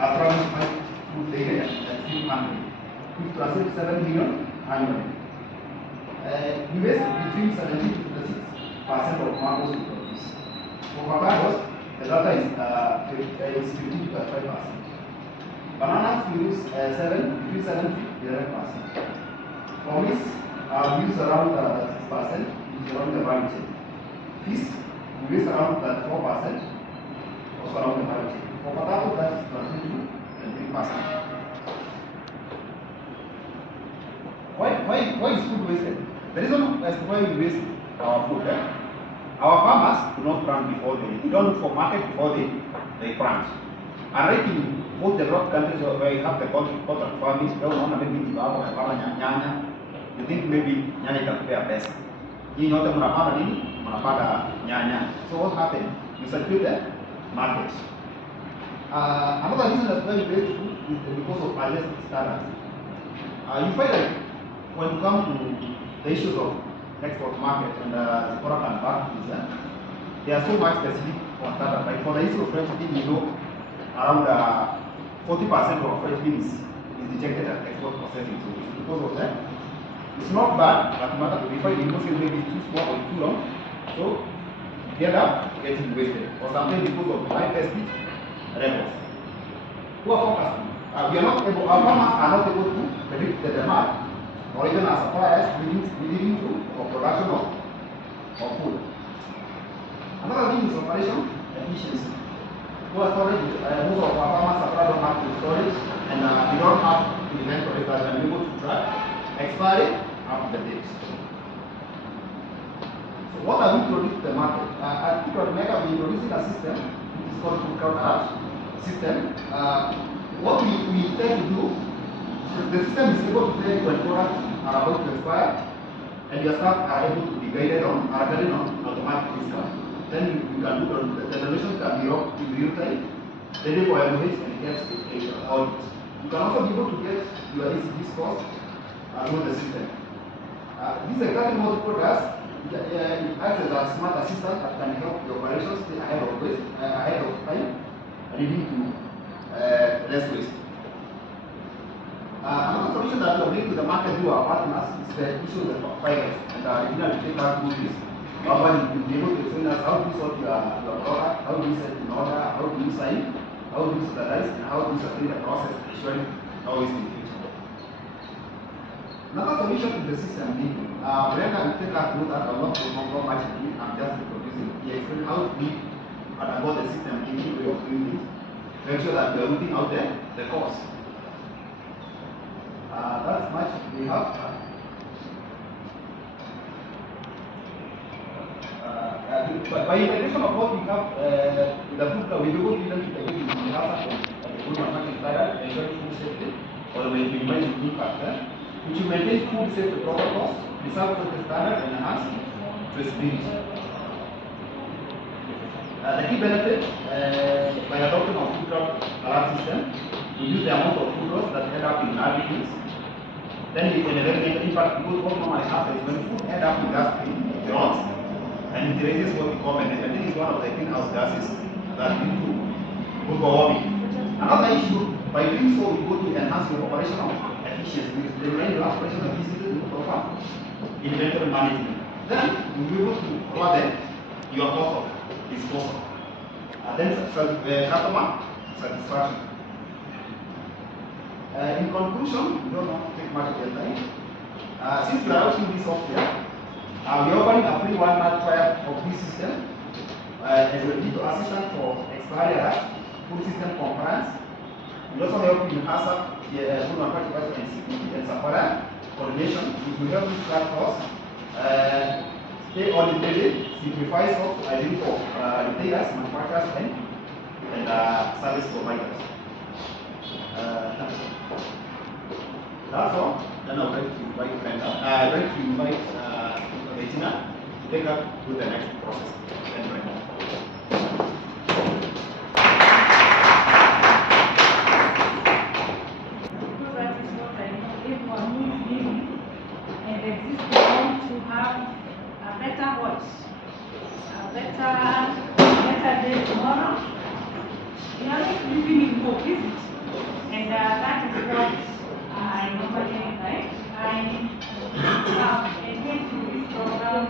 as promised by food data and steel country, which translates 7 million annually. We waste between 17 to 36% of mangoes we produce. For avocados, the data is 15 to 35%. Bananas we use between 7 to 11%. For maize, we use around 6%, which is around the value chain. Fish, we use around 4%, also around the value chain. For potato, that is translated to 3%. Why is food wasted? The reason as to why we waste our food, our farmers do not plant before they don't look for market before they plant. And right in most developed countries where you have the cotton farming, you think maybe nyanya itakupea pesa. Hii nyote mnapanda nini? Mnapanda nyanya. So what happened? You saturate the market. Another reason that's why we waste food is because of unrealistic standards. You find that when you come to the issues of export market and the product and packages, they are so much specific on standard. Like for the issue of French bean, you know, around 40% of French bean is rejected at export processing. So it's because of that. It's not bad, but matter we find in most cases maybe too small or too long. So you end up getting wasted. Or sometimes because of high pesticide levels. Who are focusing? Our farmers are not able to predict the demand or even our suppliers leading to production of food. Another thing is operation efficiency. Poor storage, most of our farmers don't have the storage and we don't have inventory that are able to track expiry after the date. So what are we producing to the market? At Mega, we are producing a system which is called food counter system. What we intend to do, the system is able to tell you when products are about to expire and your staff are able to be guided on automatic discount. Then you can do the evaluation can be up in real time, ready for evaluation and get audit. You can also be able to get your ACD scores through the system. This is exactly what the does. It acts as a smart assistant that can help the operations stay ahead of time, leading to less waste. Another solution that we are bringing to the market through our partners is the issue of the fibers. And Regina will take us through this. You'll be able to explain us how to sort your product, how do you set in order, how do you sign, how do you standardize, and how do you sustain the process, ensuring no waste in the future. Another solution is the system linking. Brenda will take us through that. I will not go much in it. I'm just introducing it. He explained how we undergo the system linking way of doing this. Make sure that we are looking out there the cost. That's much we have. By integration of what we have with the food, we do not even integrate with the hazard of the food manufacturing standard, ensuring food safety, or we minimize the impact, which will maintain food safety protocols, preserve food standard, and enhance traceability. The key benefit by adopting a food alert system, we reduce the amount of food loss that end up in additives. Then it can eliminate impact because what normally happens when food end up in gas stream, it rots, and it raises what we call methane. This is one of the greenhouse gases that lead to global warming. Another issue, by doing so, we go to enhance your operational efficiency. The main operational efficiency is proper inventory management. Then we will be able to cover your cost of disposal. Then customer satisfaction. In conclusion, we don't want to take much of your time. Since we are using this software, we are offering a free 1-month trial of this system as a digital assistant for expiry alert, food system compliance. We also help you in hazard, food manufacturers and security and supplier coordination, which will help you track costs, stay audit-ready, simplify soft ID for retailers, manufacturers, and service providers. That's all. Then I'd like to invite Brenda. I'd like to invite Regina to take us through the next process. Then Brenda. Because that is what I know. Everyone who is living and exists want to have a better what? A better day tomorrow. You know, sleeping in hope, is it? And that is what I normally like. I engaged in this program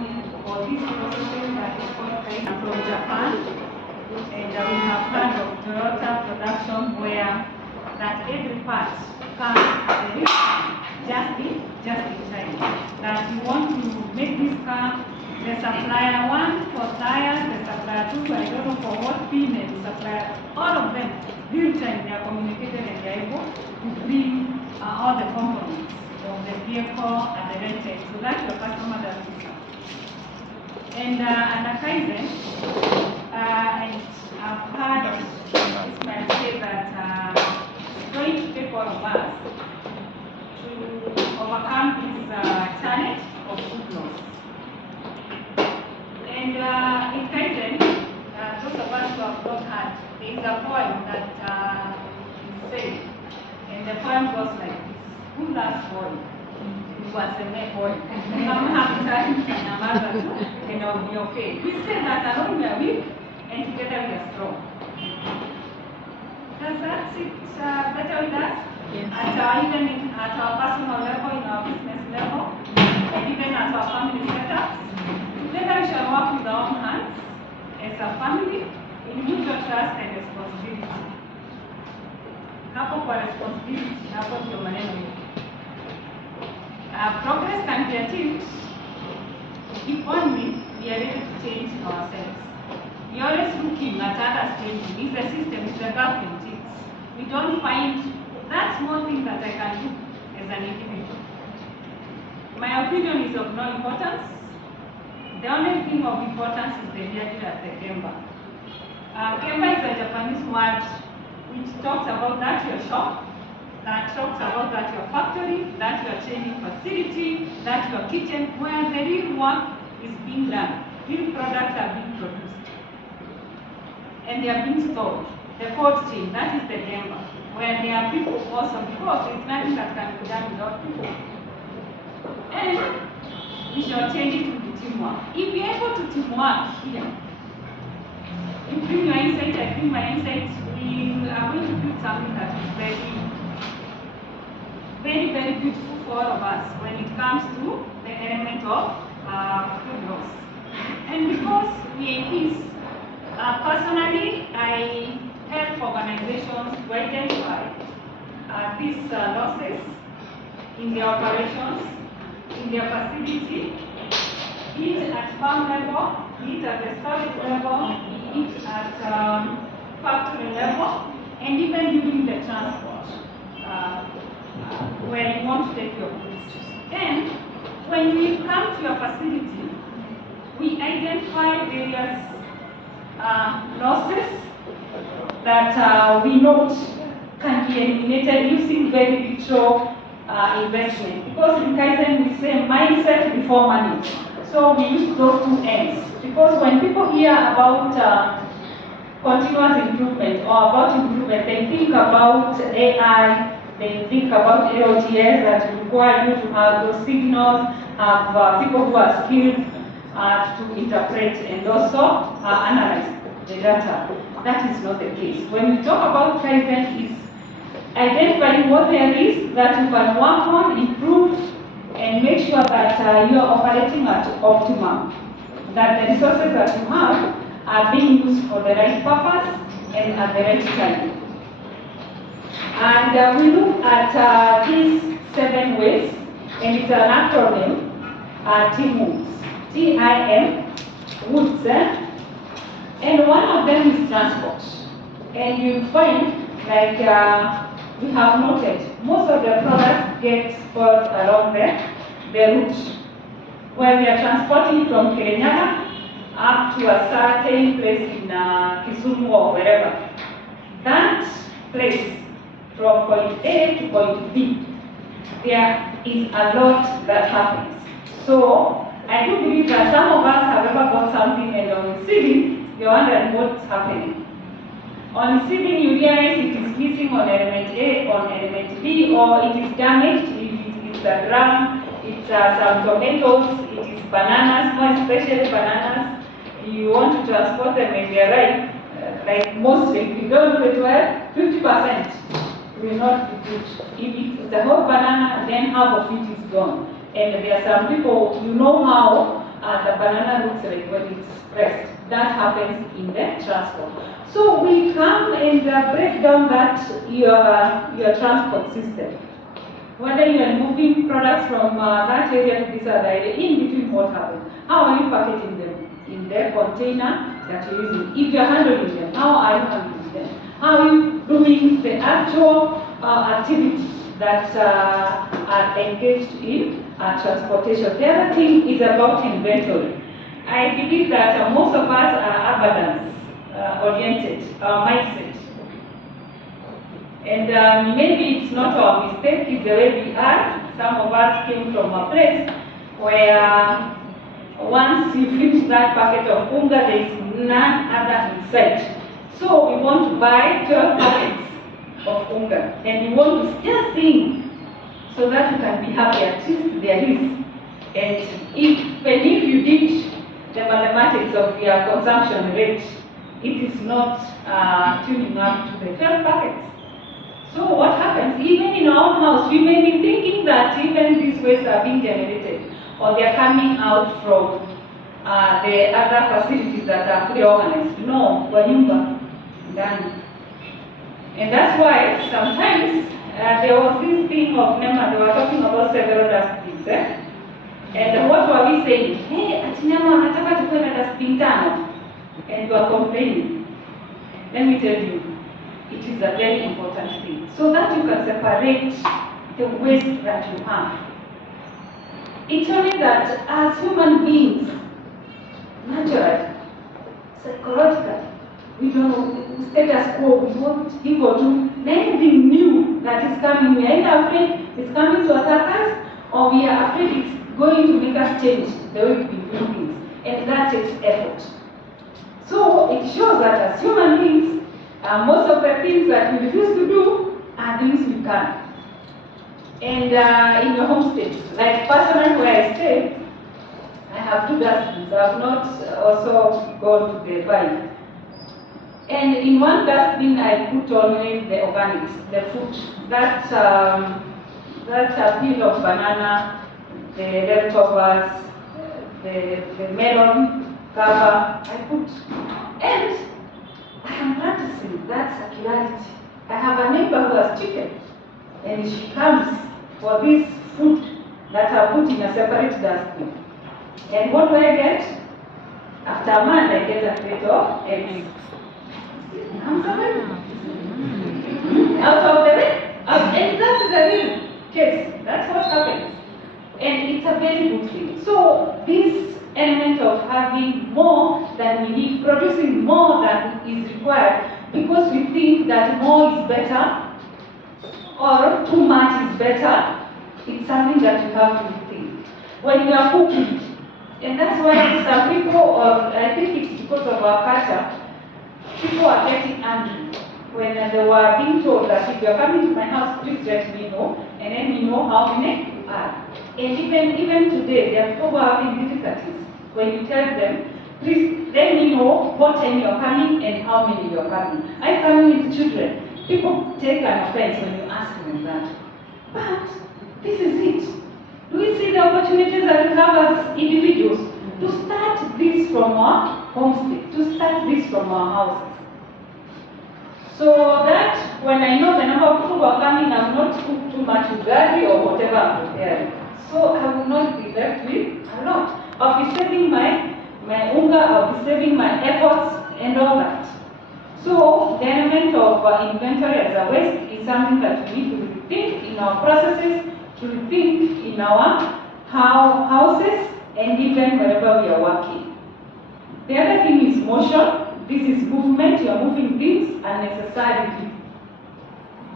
or this process that is called Maina from Japan. And we have heard of Toyota production where that every part comes at a risk, just in time. That you want to make this car, the supplier one for tires, the supplier two, I don't know for what pin, and the supplier, all of them, real time, they are communicated and they are able to bring all the components of the vehicle at the right time so that your customer doesn't suffer. And under Kaizen, and I've heard this man say that it's going to take all of us to overcome this challenge of food loss. And in Kaizen, those of us who have not heard, there is a poem that is said, and the poem goes like this: who loves boy? It was a male boy. I'm happy to and I'll be okay. We say that alone we are weak, and together we are strong. Does that sit better with us? Yes. Even at our personal level, in our business level, and even at our family setup, together we shall work with our own hands as a family in mutual trust and responsibility. Hapo kwa responsibility, hapo ndio maneno yetu. Progress can be achieved if only we are able to change ourselves. You're always looking at others changing. It's the system, it's the government. We don't find that small thing that I can do as an individual. My opinion is of no importance. The only thing of importance is the value at the Gemba. Gemba is a Japanese word which talks about that your shop, that talks about that your factory, that your training facility, that your kitchen, where the real work is being done. Real products are being produced. And they are being stored. The cold chain, that is the Gemba, where there are people also, because it's nothing that can be done without people. And we shall change it to the teamwork. If we are able to teamwork here, you bring your insight, I bring my insight, we are going to build something that is very, very, very beautiful for all of us when it comes to the element of food loss. And because we are in peace, personally, I help organizations to identify these losses in their operations, in their facility, be it at farm level, be it at the storage level, be it at factory level, and even during the transport, where you want to take your goods. And when we come to your facility, we identify various losses that we note can be eliminated using very little investment. Because in Kaizen we say mindset before money. So we use those two ends. Because when people hear about continuous improvement or about improvement, they think about AI, they think about AOTS that require you to have those signals, have people who are skilled to interpret and also analyze the data. That is not the case. When we talk about Kaizen, is identifying what there is that you can work on, improve, and make sure that you are operating at optimum. That the resources that you have are being used for the right purpose and at the right time. And we look at these 7 ways, and it's an acronym, TIM, T-I-M, Woods, and one of them is transport. And you find, like we have noted, most of the products get spoiled along the route, where we are transporting from Kirinyaga up to a certain place in Kisumu or wherever. That place, from point A to point B, there is a lot that happens. So I do believe that some of us have ever bought something and on receiving, you're wondering what's happening. On receiving, you realize it is missing on element A, on element B, or it is damaged, it's a gram, it's some tomatoes, it is bananas, more especially bananas. You want to transport them and they arrive, like mostly, if you don't do it well, 50% will not be good. If it's a whole banana, then half of it is gone. And there are some people, you know how the banana looks like when it's pressed. That happens in the transport. So we come and break down that your transport system. Whether you are moving products from that area to this other area, in between what happens? How are you packaging them? In the container that you're using. If you're handling them, how are you handling them? How are you doing the actual activities that are engaged in transportation? The other thing is about inventory. I believe that most of us are abundance oriented mindset. And maybe it's not our mistake, it's the way we are. Some of us came from a place where once you finish that packet of unga, there is none other in sight. So we want to buy 12 packets of unga, and we want to just think so that you can be happy. At least there is. And if you did the mathematics of your consumption rate, it is not tuning up to the 12 packets. So what happens? Even in our own house, we may be thinking that even these waste are being generated, or they are coming out from the other facilities that are fully organized. No, kwa nyumba ndani. And that's why sometimes there was this thing of NEMA, they were talking about several dustbins. And what were we saying? Hey, ati NEMA anataka tukue na dustbin tano. And we are complaining. Let me tell you, it is a very important thing. So that you can separate the waste that you have. It's only that as human beings, naturally, psychologically, we don't know, status quo, we want evil to anything new that is coming. We are either afraid it's coming to attack us, or we are afraid it's going to make us change the way we do things. And that takes effort. So it shows that as human beings, most of the things that we refuse to do are things we can. And in your home state, like personally where I stay, I have 2 dustbins. I have not also gone to the bike. And in one dustbin, I put only the organics, the food, that peel of banana, the leftovers, the melon cover, I put. And I am practicing that circularity. I have a neighbor who has chicken, and she comes for this food that I put in a separate dustbin. And what do I get? After a month, I get a crate of eggs. I'm sorry. Out of the way. And that is a real case. That's what happens. And it's a very good thing. So this element of having more than we need, producing more than is required, because we think that more is better or too much is better, it's something that you have to think. When you are cooking, and that's why some people, or I think it's because of our culture, people are getting angry when they were being told that if you're coming to my house, please let me know, and then we know how many you are. And even today, there are people who are having difficulties when you tell them, please let me know what time you're coming and how many you're coming. I'm coming with children. People take an offense when you ask them that. But this is it. Do we see the opportunities that we have as individuals to start this from our homestead, to start this from our houses? So that when I know the number of people who are coming, I will not cook too much ugali or whatever I'm preparing. So I will not be left with a lot. I'll be saving my unga, I'll be saving my efforts and all that. So the element of inventory as a waste is something that we need to rethink in our processes, to rethink in our houses, and even wherever we are working. The other thing is motion. This is movement. You are moving things unnecessarily.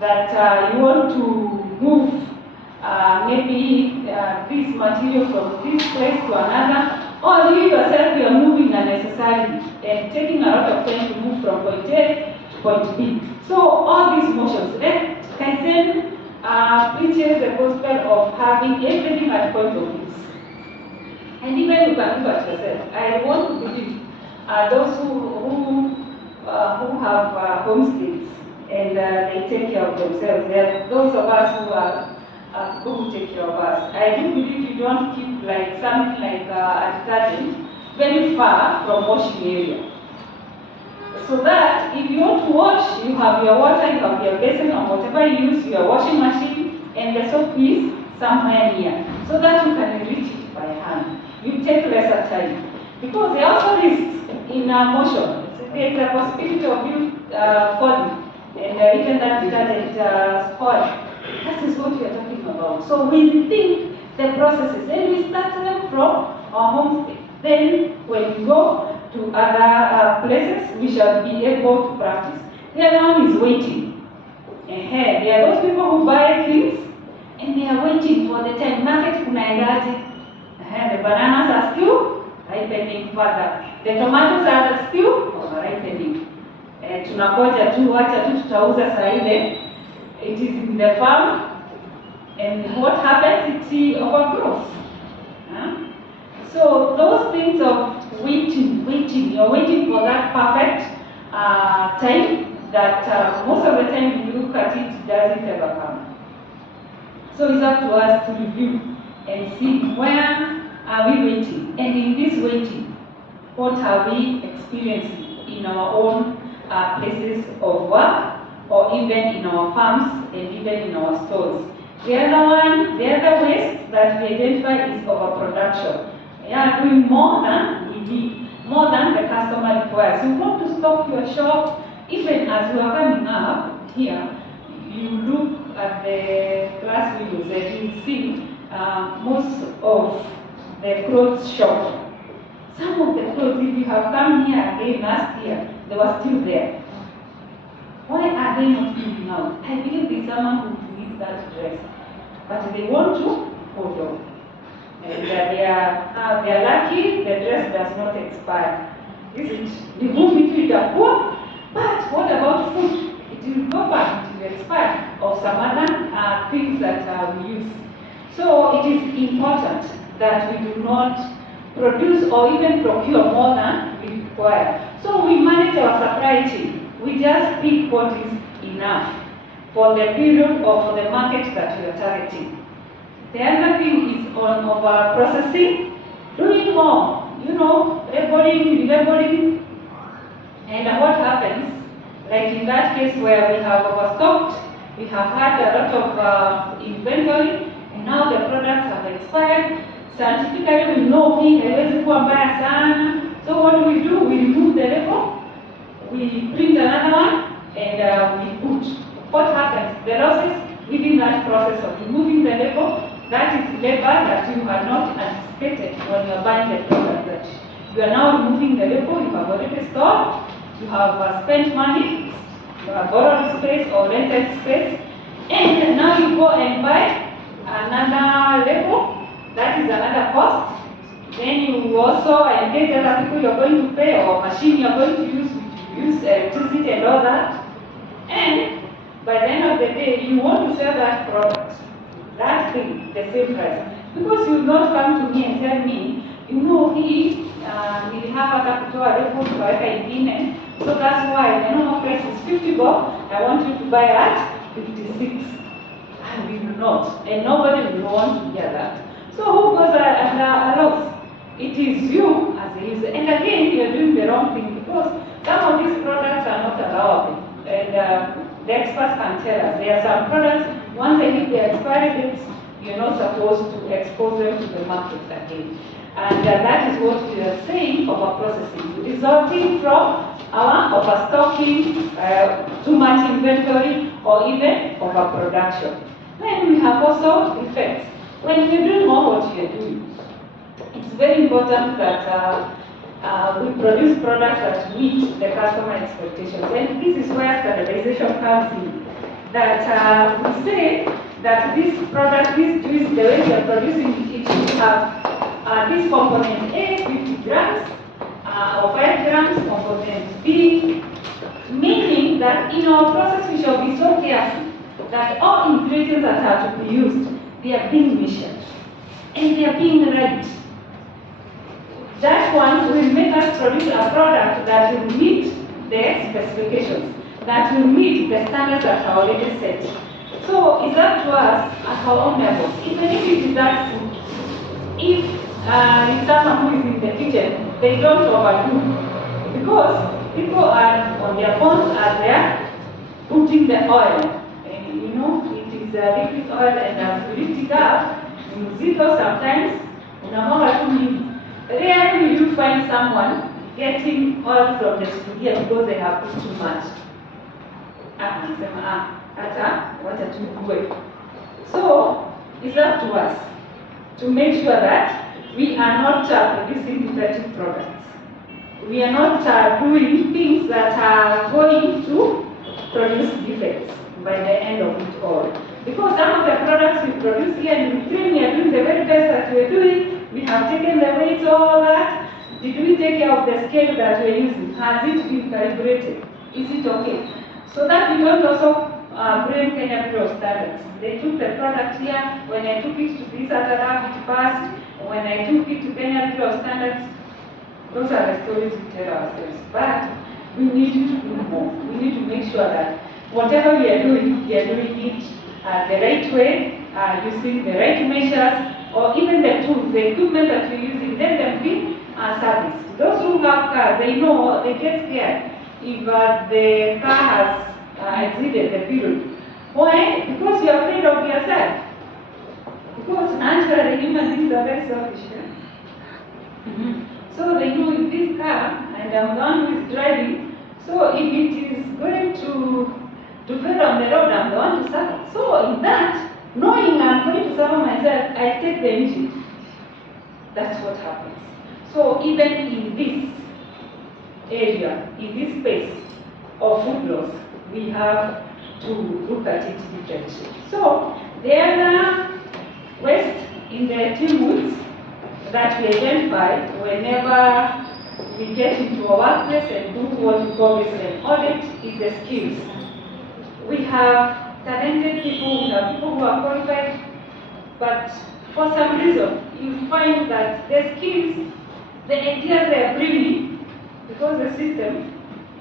That you want to move maybe this material from this place to another, or you yourself, you are moving unnecessarily and taking a lot of time to move from point A to point B. So all these motions, Kaizen preaches the gospel of having everything at point of use. And even you can do it yourself. I want to believe those who have homestays and they take care of themselves. They are those of us who take care of us. I do believe you don't keep like something like a detergent very far from washing area. So that if you want to wash, you have your water, you have your basin or whatever you use, your washing machine, and the soap is somewhere near, so that you can reach it by hand. You take lesser time. Because there are also risks in motion. There is a possibility of you falling and even that detergent spoil. That is what we are talking about. So we think the processes, then we start them from our homestay. Then when we go to other places, we shall be able to practice. The other one is waiting. There are those people who buy things and they are waiting for the time. Market kunaendaje? The bananas are still ripening further. The tomatoes are still ripening. Tunakoja tu, wacha tu tutauza saa ile. It is in the farm, and what happens? It overgrows. So those things of waiting, you're waiting for that perfect time that most of the time when you look at it, doesn't ever come. So it's up to us to review and see where are we waiting, and in this waiting, what are we experiencing in our own places of work, or even in our farms and even in our stores. The other waste that we identify is overproduction. We are doing more than we need, more than the customer requires. You want to stock your shop, even as you are coming up here, you look at the glass windows and you see most of the clothes shop. Some of the clothes, if you have come here again last year, they were still there. Why are they not moving out? I believe there's someone who needs that dress, but they want to hold on. And they are lucky the dress does not expire. Is it? The food it will poor, but what about food? It will go back, it will expire, or some other things that we use. So it is important that we do not produce or even procure more than we require. So we manage our supply chain. We just pick what is enough for the period or for the market that we are targeting. The other thing is on our processing, doing more, labeling. And what happens, like in that case where we have overstocked, we have had a lot of inventory, and now the products have expired. Scientifically, we know haiwezi kuwa mbaya sana. So what we do, we remove the label, we print another one, and we put. What happens? The losses within that process of removing the label, that is labor that you had not anticipated when you are buying the product. That you are now removing the label, you have already stored, you have spent money, you have borrowed space or rented space, and now you go and buy another label. That is another cost. Then you also engage other people you're going to pay, or machine you're going to use, electricity and all that. And by the end of the day, you want to sell that product, that thing, the same price. Because you will not come to me and tell me, hii nilihapa kutoa repo tukaweka ingine, so that's why the normal price is 50 bob, I want you to buy at 56. I will not, and nobody will want to hear that. So who goes under a loss? It is you as a user. And again, you're doing the wrong thing, because some of these products are not allowable. And the experts can tell us. There are some products, once they hit the expiry dates, you're not supposed to expose them to the market again. And that is what we are saying of processing, resulting from our overstocking, too much inventory, or even overproduction. Then we have also effects. When you're doing more what you're doing, it's very important that we produce products that meet the customer expectations. And this is where standardization comes in. That we say that this product, this juice, the way we are producing it should have this component A, 50 grams, or 5 grams, component B, meaning that in our process we shall be so careful that all ingredients that are to be used, they are being measured and they are being read. That one will make us produce a product that will meet the specifications. that will meet the standards that are already set. So it's up to us at our own level, even if it is that food. If it's someone who is in the kitchen, they don't overdo, because people are on their phones as they are putting the oil. And you know, it is a liquid oil, and as you lift it up, mzigo sometimes unamwaga tu mingi. Rarely will you find someone getting oil from the sufuria because they have put too much. So it's up to us to make sure that we are not producing defective products. We are not doing things that are going to produce defects by the end of it all. Because some of the products we produce here and we claim we are doing the very best that we are doing, we have taken the weights, all that. Did we take care of the scale that we are using? Has it been calibrated? Is it okay? So that we don't also blame Kenya Bureau of Standards. They took the product here, when I took it to this other lab, it passed. When I took it to Kenya Bureau of Standards, those are the stories we tell ourselves. But we need to do more. We need to make sure that whatever we are doing it the right way, using the right measures, or even the tools, the equipment that we're using, let them be service. Those who have cars, they know, they get scared if the car has exceeded the period. Why? Because you're afraid of yourself. Because naturally human beings are very selfish. So they know if this car, and I'm the one who is driving, so if it is going to fail on the road, I'm the one to suffer. So in that, knowing I'm going to suffer myself, I take the initiative. That's what happens. So even in this area, in this space of food loss, we have to look at it differently. So the other waste in the team woods that we identify whenever we get into a workplace and do what we call an audit is the skills. We have talented people, we have people who are qualified, but for some reason, you find that the skills, the ideas they are bringing, because the system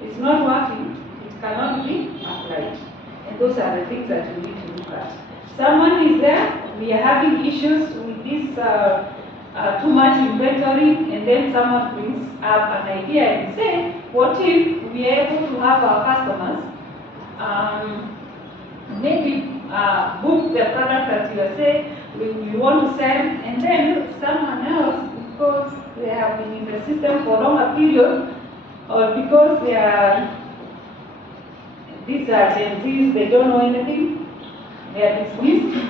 is not working, it cannot be applied. And those are the things that we need to look at. Someone is there, we are having issues with this too much inventory, and then someone brings up an idea and say, what if we are able to have our customers maybe book the product that you are saying we want to sell, and then someone else, because they have been in the system for a longer period, or because these are Gen Zs, they don't know anything, they are dismissed.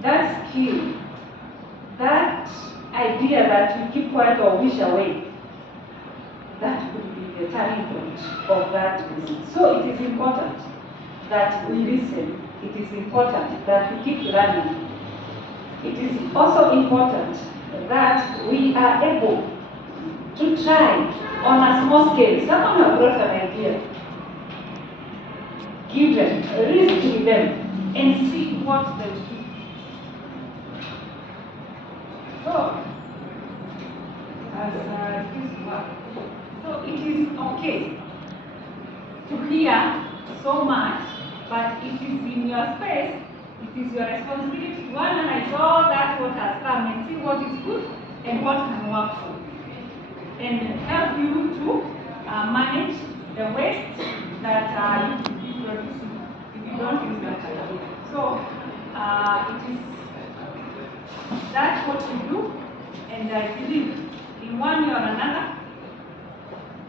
That skill, that idea that we keep quiet or wish away, that would be the turning point of that business. So it is important that we listen. It is important that we keep learning. It is also important that we are able to try on a small scale. Someone has brought an idea. Give them, risk with them, and see what they do. So, as this work. So it is okay to hear so much, but it is in your space, it is your responsibility to analyze all that what has come and see what is good and what can work for you, and help you to manage the waste that you be producing if you don't use that idea. So it is that's what we do, and I believe in one way or another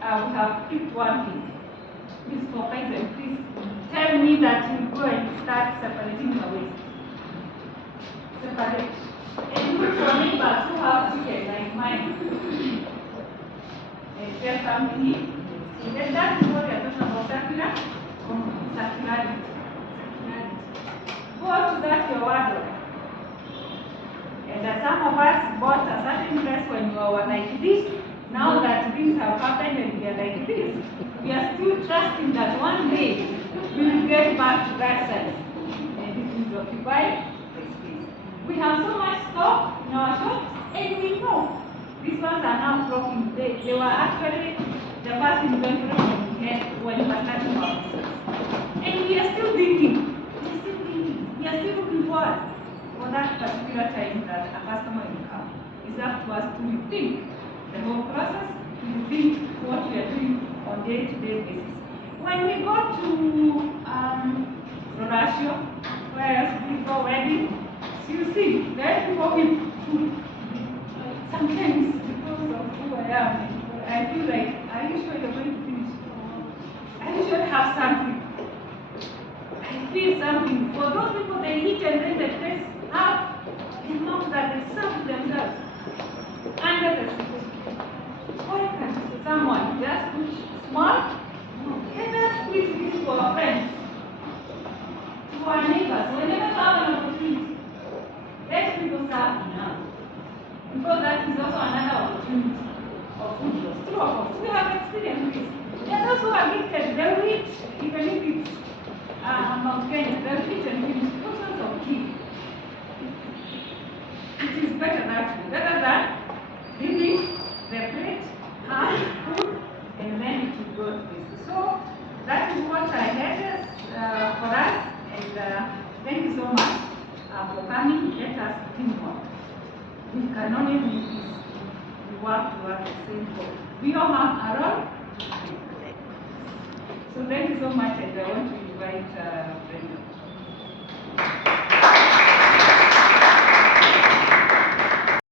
we have picked one thing. Ms. Professor, please tell me that you go and start separating the waste. Separate. And look for neighbors who have chicken like mine. And share something in. And then that is what we are talking about, circularity. Go to that your wardrobe. And some of us bought a certain dress when we were like this. Now that things have happened and we are like this, we are still trusting that one day we will get back to that size. And this is occupy the space. We have so much stock in our shops, and we know these ones are now broken. They were actually the first inventory had when we were starting our business. And we are still thinking, we are still looking forward for that particular time that a customer will come. It's up to us to rethink the whole process, to rethink what we are doing on day-to-day basis. When we go to Russia, where we go wedding, so you see, there people with food. Sometimes because of who I am, I feel like, are you sure you're going to finish? Are you sure you have something? I feel something. For those people, they eat and then they taste half the amount that they serve themselves under the seat. Why can't someone just put small? Let us split this to our friends, to our neighbors. Whenever you have an opportunity, let people serve enough. Because that is also another opportunity of food loss. True of us. We have experienced this. There are those who are gifted, they'll eat, even if it's Mount Kenya, they'll eat and finish thousands of tea. It is better that way, better than leaving the plate, half food, and then it will go to this. So that is what I had for us, and thank you so much for coming. Let us teamwork. We can only do this. We work towards the same goal. We all have a role. So thank you so much, and I want to invite Brenda.